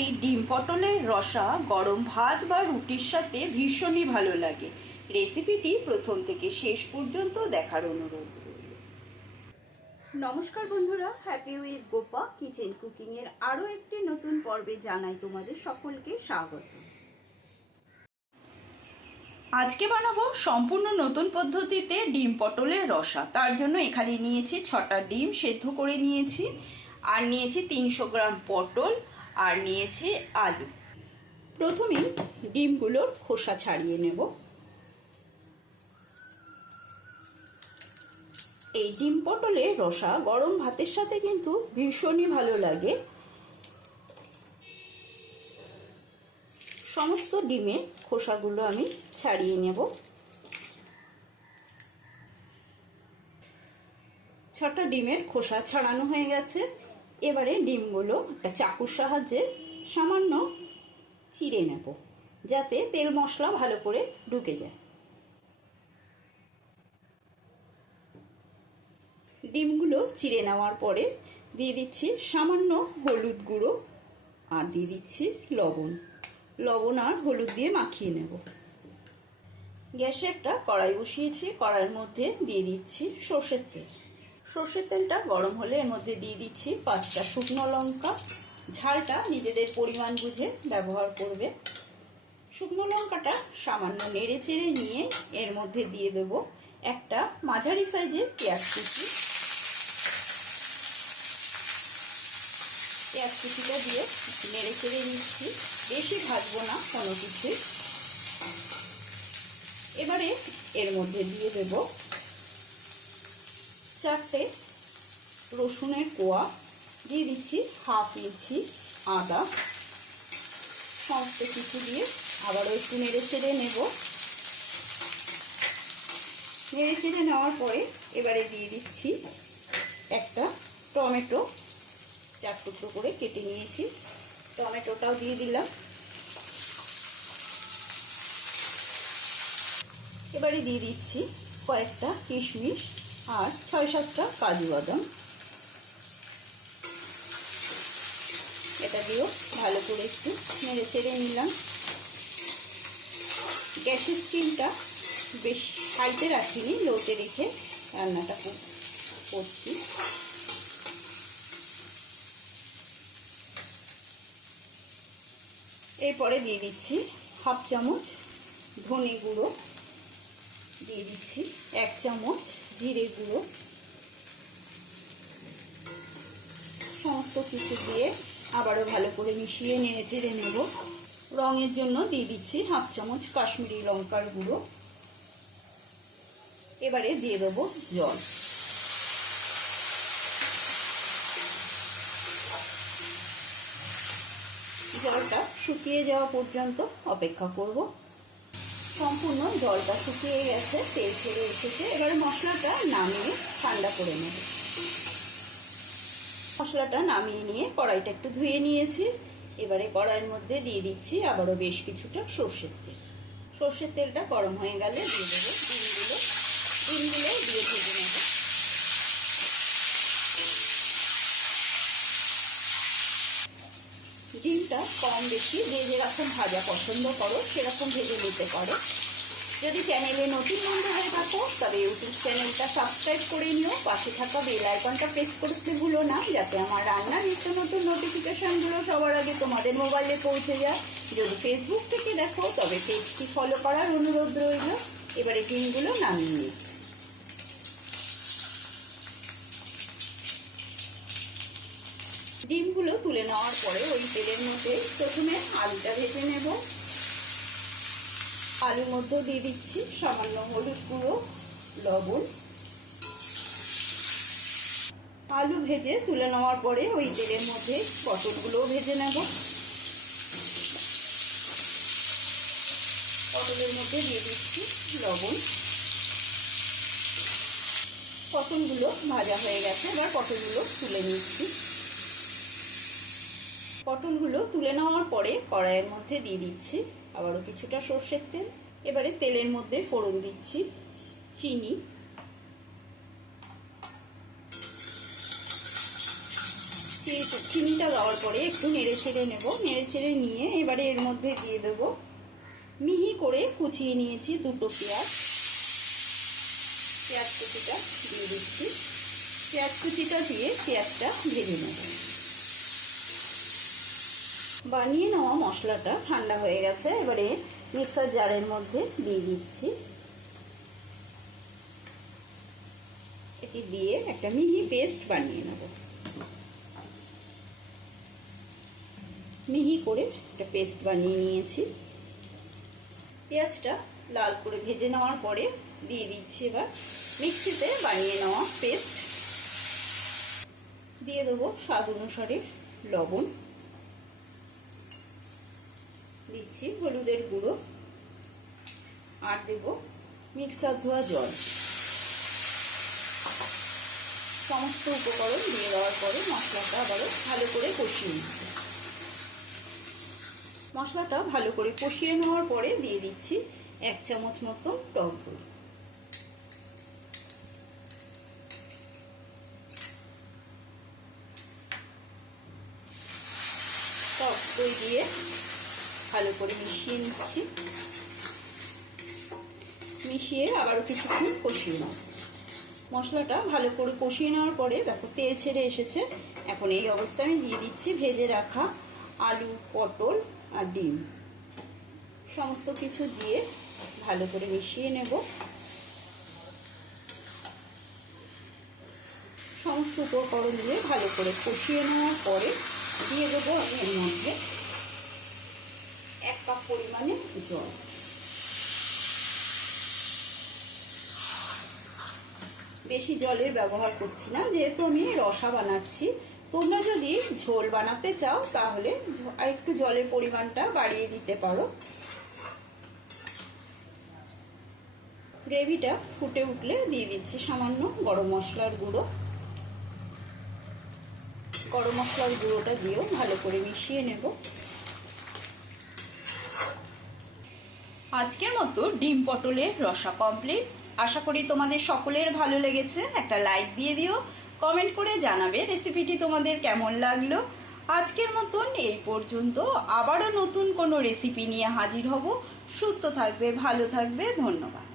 এই ডিম পটলের রসা গরম ভাত বা রুটির সাথে ভীষণই ভালো লাগে। রেসিপিটি প্রথম থেকে শেষ পর্যন্ত দেখার অনুরোধ রইল। নমস্কার বন্ধুরা, হ্যাপি উইথ গোপা কিচেন কুকিংয়ের আরও একটি নতুন পর্বে জানাই তোমাদের সকলকে স্বাগত। আজকে বানাবো সম্পূর্ণ নতুন পদ্ধতিতে ডিম পটলের রসা। তার জন্য এখানে নিয়েছি 6টা ডিম সেদ্ধ করে নিয়েছি, আর নিয়েছি 300 গ্রাম পটল, আর নিয়েছি আলু। প্রথমেই ডিমগুলোর খোসা ছাড়িয়ে নেব। এই ডিম পটলের রসা গরম ভাতের সাথে কিন্তু ভীষণই ভালো লাগে। সমস্ত ডিমের খোসাগুলো আমি ছাড়িয়ে নেব। 6টা ডিমের খোসা ছাড়ানো হয়ে গেছে। এবারে ডিমগুলো একটা চাকুর সাহায্যে সামান্য চিড়ে নেব, যাতে তেল মশলা ভালো করে ঢুকে যায়। ডিমগুলো চিড়ে নেওয়ার পরে দিয়ে দিচ্ছি সামান্য হলুদ গুঁড়ো, আর দিয়ে দিচ্ছি লবণ আর হলুদ দিয়ে মাখিয়ে নেব। গ্যাসে একটা কড়াই বসিয়েছি, কড়াইয়ের মধ্যে দিয়ে দিচ্ছি সর্ষের তেল। সর্ষের তেলটা গরম হলে এর মধ্যে দিয়ে দিচ্ছি 5টা শুকনো লঙ্কা। ঝালটা নিজেদের পরিমাণ বুঝে ব্যবহার করবে। শুকনো লঙ্কাটা সামান্য নেড়ে চেড়ে নিয়ে এর মধ্যে দিয়ে দেবো একটা মাঝারি সাইজের পেঁয়াজ কুচি। পেঁয়াজ কুচিটা দিয়ে নেড়ে চেড়ে নিচ্ছি, বেশি ভাজবো না কোনো কিছু। এবারে এর মধ্যে দিয়ে দেব 4টে রসুনের কোয়া, দিয়ে দিচ্ছি হাফ ইঞ্চি আদা। সমস্ত কিছু দিয়ে আবারও একটু নেড়ে চেড়ে নেব। নেড়ে চেড়ে নেওয়ার পরে এবারে দিয়ে দিচ্ছি একটা টমেটো, 4 টুকরো করে কেটে নিয়েছি। টমেটোটাও দিয়ে দিলাম। এবারে দিয়ে দিচ্ছি কয়েকটা কিশমিশ আর 6-7টা কাজু বাদাম। এটা দিয়েও ভালো করে একটু নেড়ে চেড়ে নিলাম। গ্যাসের স্টিমটা বেশ হাইতে রাখিনি, লোতে রেখে রান্নাটা করছি। এরপরে দিয়ে দিচ্ছি হাফ চামচ ধনে গুঁড়ো, দিয়ে দিচ্ছি 1 চামচ জিরে গুঁড়ো। সমস্ত কিছু দিয়ে আবারও ভালো করে মিশিয়ে নেড়ে চেড়ে নেব। রঙের জন্য দিয়ে দিচ্ছি হাফ চামচ কাশ্মীরি লঙ্কার গুঁড়ো। এবারে দিয়ে দেবো জল। জলটা শুকিয়ে যাওয়া পর্যন্ত অপেক্ষা করব। সম্পূর্ণ জলটা শুকিয়ে গেছে, তেল ছেড়ে এসেছে। এবারে মশলাটা নামিয়ে ঠান্ডা করে নেব। মশলাটা নামিয়ে নিয়ে কড়াইটা একটু ধুয়ে নিয়েছি। এবারে কড়াইয়ের মধ্যে দিয়ে দিচ্ছি আবারও বেশ কিছুটা সর্ষের তেল। সর্ষের তেলটা গরম হয়ে গেলে দিয়ে দেবো ডিমগুলো দিয়ে ভেজে নেব। ডিমটা কম বেশি যে যেরকম ভাজা পছন্দ করো সেরকম ভেজে নিতে পারো। যদি চ্যানেলে নতুন বন্ধু হয়ে থাকো তবে ইউটিউব চ্যানেলটা সাবস্ক্রাইব করে নিও। পাশে থাকা বেল আইকনটা প্রেস করতে ভুলো না, যাতে আমার রান্নার নিত্য নতুন নোটিফিকেশনগুলো সবার আগে তোমাদের মোবাইলে পৌঁছে যায়। যদি ফেসবুক থেকে দেখো তবে পেজটি ফলো করার অনুরোধ রইল। এবারে ডিমগুলো নামিয়ে নিচ্ছি। ডিমগুলো তুলে নেওয়ার পরে ওই তেলের মধ্যে প্রথমে আলুটা ভেজে নেব। আলুর মধ্যে দিয়ে দিচ্ছি সামান্য হলুদ গুঁড়ো, লবণ। আলু ভেজে তুলে নেওয়ার পরে ওই তেলের মধ্যে পটলগুলোও ভেজে নেব। পটলের মধ্যে দিয়ে দিচ্ছি লবণ। পটলগুলো ভাজা হয়ে গেছে, এবার পটলগুলো তুলে নিচ্ছি। পটলগুলো তুলে নেওয়ার পরে কড়াইয়ের মধ্যে দিয়ে দিচ্ছি আবারও কিছুটা সর্ষের তেল। এবারে তেলের মধ্যে ফোড়ন দিচ্ছি চিনি, চিনিটা দেওয়ার পরে একটু নেড়ে ছেড়ে নেব। নেড়ে ছেড়ে নিয়ে এবারে এর মধ্যে দিয়ে দেব মিহি করে কুচিয়ে নিয়েছি দুটো পেঁয়াজ। পেঁয়াজ কুচিটা দিয়ে দিচ্ছি। পেঁয়াজ কুচিটা দিয়ে পেঁয়াজটা ভেজে নেব। বানিয়ে নেওয়া মশলাটা ঠান্ডা হয়ে গেছে। এবারে মিক্সার জারের মধ্যে দিয়ে দিচ্ছি। এটি দিয়ে একটা মিহি পেস্ট বানিয়ে নেব। মিহি করে একটা পেস্ট বানিয়ে নিয়েছি। পেঁয়াজটা লাল করে ভেজে নেওয়ার পরে দিয়ে দিচ্ছি এবার মিক্সিতে বানিয়ে নেওয়া পেস্ট। দিয়ে দেবো স্বাদ অনুসারে লবণ, দিচ্ছি হলুদের গুঁড়ো, আর দেব মিক্সার ধোয়া জল। সমস্ত উপকরণ দিয়ে দেওয়ার পরে মশলাটা আবারও ভালো করে কষিয়ে নিচ্ছি। মশলাটা ভালো করে কষিয়ে নেওয়ার পরে দিয়ে দিচ্ছি 1 চামচ মতো টক দই। টক দই দিয়ে ভালো করে মিশিয়ে নিচ্ছি। মিশিয়ে আবারও কিছুক্ষণ কষিয়ে নেব। মশলাটা ভালো করে কষিয়ে নেওয়ার পরে দেখো তেল ছেড়ে এসেছে। এখন এই অবস্থায় আমি দিয়ে দিচ্ছি ভেজে রাখা আলু, পটল আর ডিম। সমস্ত কিছু দিয়ে ভালো করে মিশিয়ে নেব। সমস্ত উপকরণ দিয়ে ভালো করে কষিয়ে নেওয়ার পরে দিয়ে দেবো আমি এর মধ্যে 1 কাপ পরিমাণে জল। বেশি জলের ব্যবহার করছি না, যেহেতু আমি রসা বানাচ্ছি। তোমরা যদি ঝোল বানাতে চাও তাহলে আর একটু জলের পরিমাণটা বাড়িয়ে দিতে পারো। গ্রেভিটা ফুটে উঠলে দিয়ে দিচ্ছি সামান্য গরম মশলার গুঁড়ো। গরম মশলার গুঁড়োটা দিয়েও ভালো করে মিশিয়ে নেব। আজকের মতো ডিম পটলের রসা কমপ্লিট। আশা করি তোমাদের সকলের ভালো লেগেছে। একটা লাইক দিয়ে দিও, কমেন্ট করে জানাবে রেসিপিটি তোমাদের কেমন লাগলো। আজকের মতন এই পর্যন্ত। আবারও নতুন কোনো রেসিপি নিয়ে হাজির হব। সুস্থ থাকবে, ভালো থাকবে। ধন্যবাদ।